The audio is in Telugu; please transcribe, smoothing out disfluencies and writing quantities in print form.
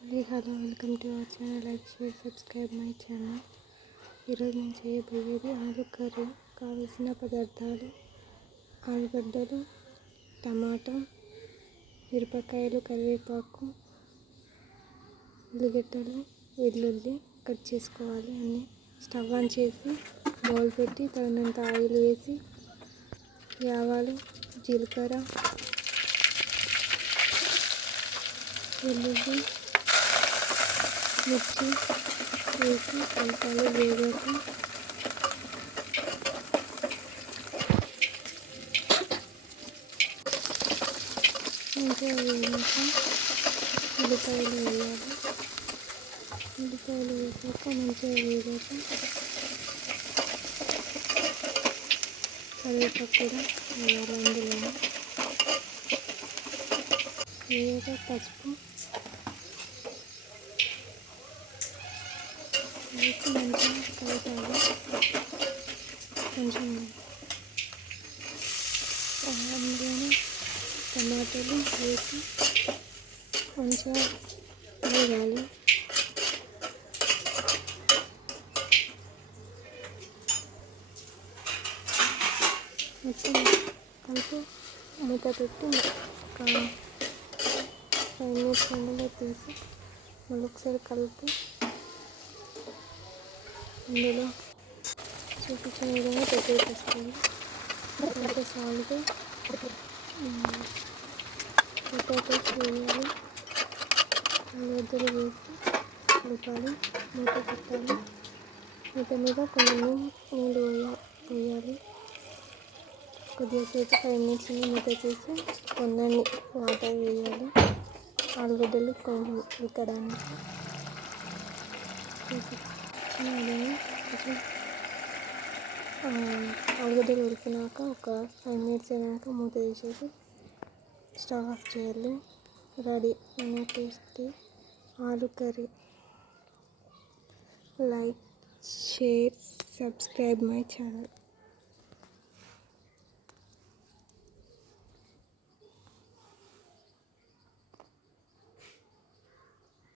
Hello welcome to our channel. Like share subscribe my channel. ఈరోజు నేను చేయబోయేది ఆలు కర్రీ. కావలసిన పదార్థాలు: ఆలుగడ్డలు, టమాటా, మిరపకాయలు, కరివేపాకు, ఉల్లిగడ్డలు, వెల్లుల్లి కట్ చేసుకోవాలి. అన్నీ స్టవ్ ఆన్ చేసి బౌల్ పెట్టి తగినంత ఆయిల్ వేసి ఆవాలు, జీలకర్ర, వెల్లుల్లి, మిర్చి వేసి కలపాలి. వేగాక మంచిగా వేగాక ఉల్లిపాయలు వేయాలి. ఉల్లిపాయలు వేసాక మంచిగా వేగాక కరివేపాకు కూడా వేయాలి. అందులో వేయగా పసుపు వేసి మంచిగా కలపాలి. కొంచెం అందులోనే టమాటాలు వేసి మంచిగా వేయాలి. మొత్తం కలిపి మూత పెట్టి ఒక 5 మినిట్స్ ఎండలో తీసి మళ్ళీ ఒకసారి కలిపి ఇందులో చూపించిన విధంగా పెట్టేసుకోవాలి. కొంచెం సాల్ట్, పొటాటోస్ వేయాలి. ఆలుగడ్డలు వేసి కలపాలి. మూత పెట్టాలి. మూత మీద కొన్ని నీళ్ళు వేయాలి. కొద్దిసేపు 5 మినిట్స్ మూత చేసి కొన్ని వాటర్ వేయాలి. ఆలుగడ్డలు కొంచెం ఉడకడానికి ఆలుగడ్డలు ఉడికినాక ఒక 5 మినిట్స్ అయినాక మూత తీసేసి స్టవ్ ఆఫ్ చేయాలి. రెడీ మన టేస్టీ ఆలు curry. Like, share, subscribe my channel.